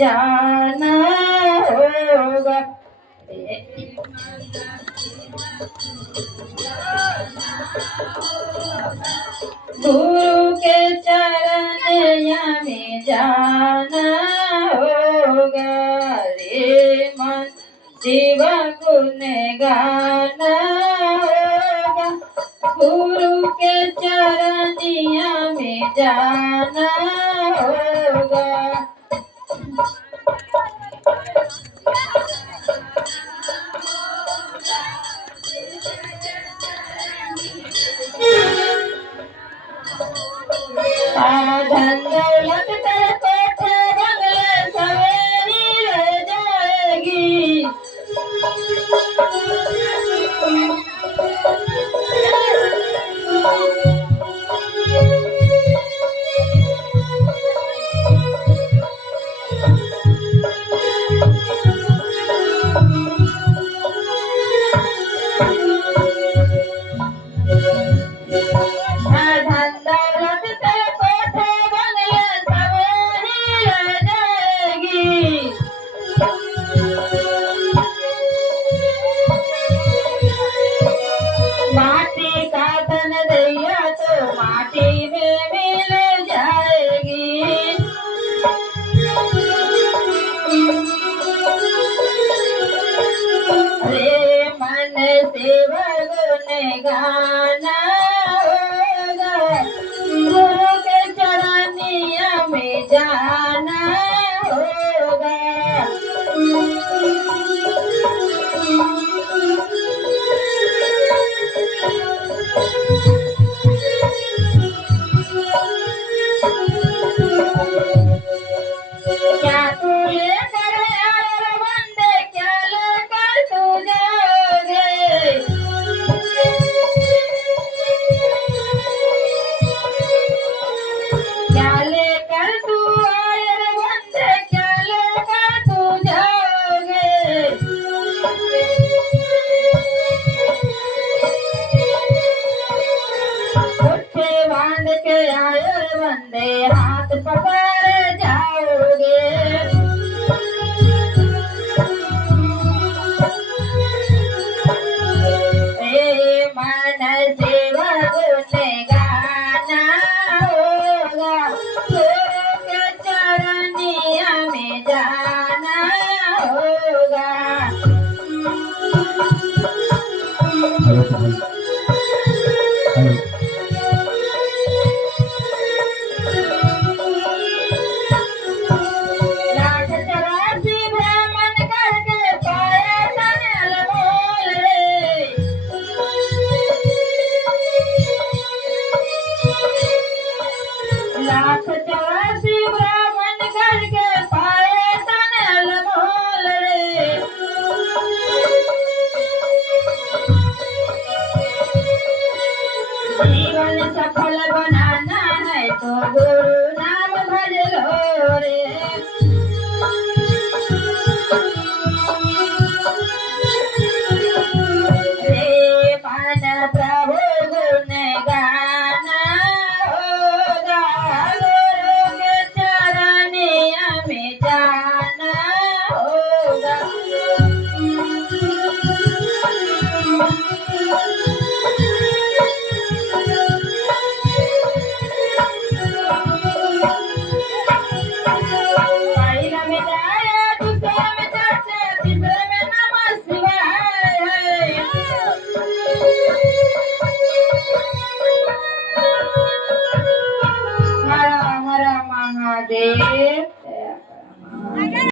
जाना होगा। गुरु के चरण में जाना होगा रे मन, शिव गुण गाना होगा। गुरु के चरनिया में जाना होगा। धन दौलत तेरे कोठे बंगले सवेरी रह जाएगी। धन दौलत तेरे कोठे बंगले सवेरी रह जाएगी। माटी का तन दैया तो माटी में मिल जाएगी। रे मन शिव गुण गाना होगा। गुरु के चरनिया में जाना होगा। क्या तू लेकर आया बंदे, क्या लेकर तू जाओगे। क्या लेकर तू आया बंदे, क्या लेकर तू जाओगे। मुट्ठी बांध के आए बंदे, हाथ पकड़ जाओगे। हे मन शिव गुण गाना होगा। गुरु के चरनिया में जाना होगा। लाख 84 भ्रमण करके पाया धन अनमोल रे। लाख 84 भ्रमण करके पाया धन अनमोल रे। जीवन सफल बनाना है तो गुरु नाम भज लो रे। रे मन प्रभु गुण गाना होगा। गुरु के चरनिया में जाना होगा। पहला में जाया, दूसरे में चर्चा, तीसरे में नमः शिवाय है। हर हर महादेव।